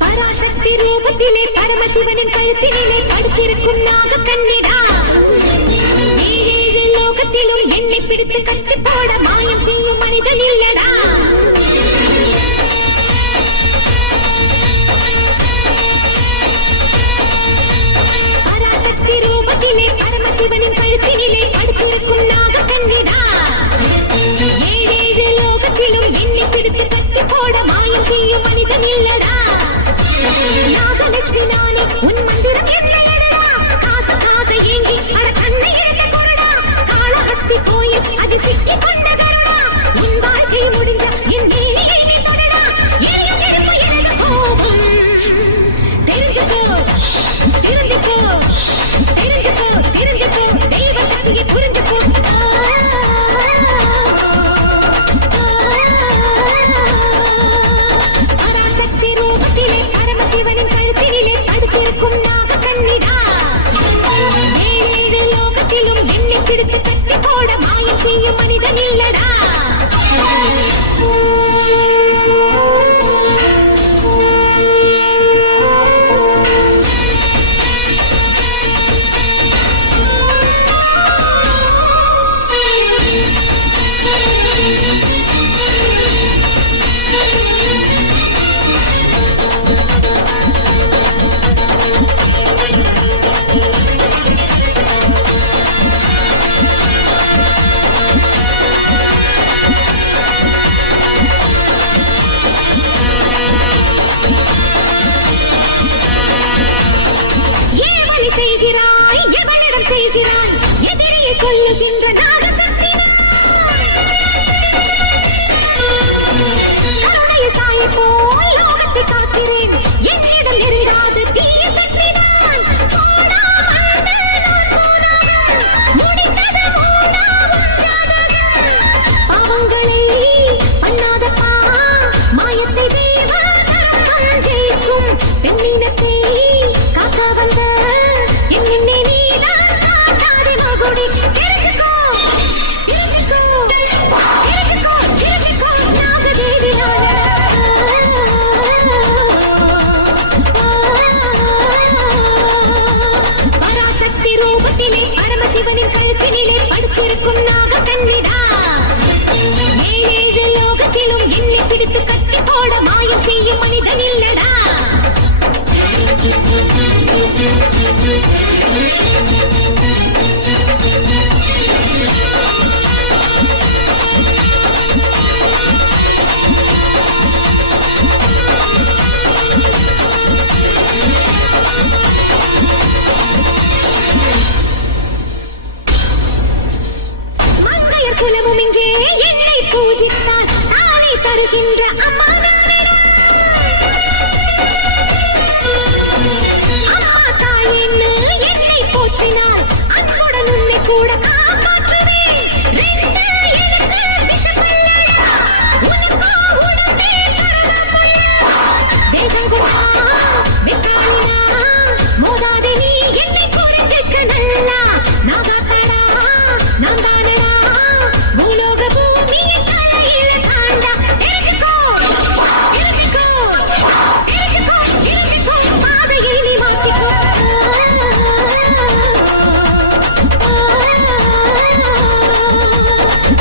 பராசக்தி ரூபத்திலே பரமசிவனின் கழுத்தினிலே படுத்திருக்கும் நாக கண்ணிடா, ஏழேழு லோகத்திலும் என்னை பிடித்து கட்டி போட மாயம் செய்யும் மனிதன் இல்லடா. பராசக்தி ரூபத்திலே பரமசிவனின் கழுத்தினிலே படுத்திருக்கும் நாக கண்ணிடா, ஏழேழு லோகத்திலும் என்னை பிடித்து கட்டி போட மாயம் செய்யும் மனிதன் இல்லடா. நாகலட்சுமி நானே உன் மந்திரம் என்னடா, காசுக்காக ஏங்கி அட கண்ணை இறந்து போடா, காளஹஸ்தி கோயில் அதில் சிக்கி கொண்டதடா, உன் வாழ்க்கை முடிஞ்ச என் நீரியை நீ தொடடா, எரியும் நெருப்பு எனது கோபம். தெரிஞ்சுக்கோ தெரிஞ்சுக்கோ தெரிஞ்சுக்கோ தெரிஞ்சுக்கோ, தெய்வ சதியை புரிஞ்சுக்கோ. பராசக்தி ரூபத்திலே பரமசிவனின் கழுத்தினிலே படுத்திருக்கும் நாக கண்ணிடா, ஏழேழு லோகத்திலும் என்னை பிடித்து கட்டி போட மாயம் செய்யும் மனிதன் இல்லடா. செய்கிறாய் எவனிடம் செய்கிறாய், எதிரியை கொல்லுகின்ற நாகசக்தி கருணையில் தாயை போல் லோகத்தை காக்கிறேன், என்னிடம் நெருங்காது தீய சக்தி நான். பாவங்களை பண்ணாதப்பா, மாயத்தை தேவன் ஜெயிக்கும் பெண்ணினத்தை காக்க வந்த என்னை நீதான் காட்டாதே மகுடி. தெரிஞ்சுக்கோ தெரிஞ்சுக்கோ தெரிஞ்சுக்கோ தெரிஞ்சுக்கோ, நாகதேவியான பராசக்தி ரூபத்திலே பரமசிவனின் கழுத்தினிலே படுத்திருக்கும் நாக கண்ணிடா, ஏழேழு லோகத்திலும் என்னை பிடித்து கட்டி போட மாயம் செய்யும் மனிதன் இல்லடா. மங்கையர் குலமும் இங்கே என்னை பூஜித்தார், தாலை தருகின்ற அம்மா நானேடா. அம்மா தாயேன்னு என்னை போற்றினார், அன்புடன் உன்னை கூட காப்பாற்றுவேன். எனக்கு விஷமல்லடா, உனக்கோ உடனே தரமல்லடா. வேகம் கொண்டா வெக்காலினா மோதாதே நீ என்னை புரிஞ்சுக்க நல்லா. நாகாத்தடா நான் தானடா, பூலோக பூமியின் தலையில தாண்டா. தெரிஞ்சுக்கோ தெரிஞ்சுக்கோ தெரிஞ்சுக்கோ தெரிஞ்சுக்கோ, பாதையை நீ மாற்றிக்கோ.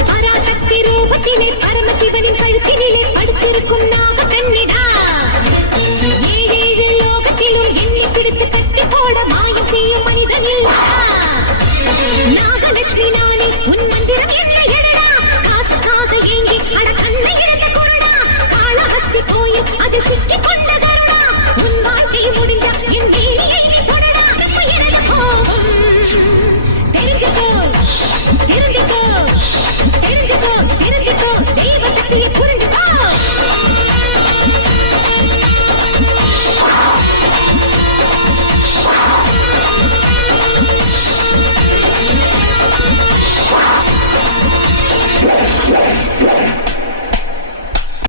பராசக்தி ரூபத்திலே பரமசிவனின் கழுத்தினிலே படுத்திருக்கும் நாக கண்ணிடா, ஏழேழு லோகத்திலும் என்னை பிடித்து கட்டி போட மாயம் செய்யும் மனிதன் இல்லடா. நாகலட்சுமி நானே உன் மந்திரம் என்னடா, காசுக்காக ஏங்கி அட கண்ணை இறந்து கொடடா, காளஹஸ்தி கோயில் அதில் சிக்கி கொண்ட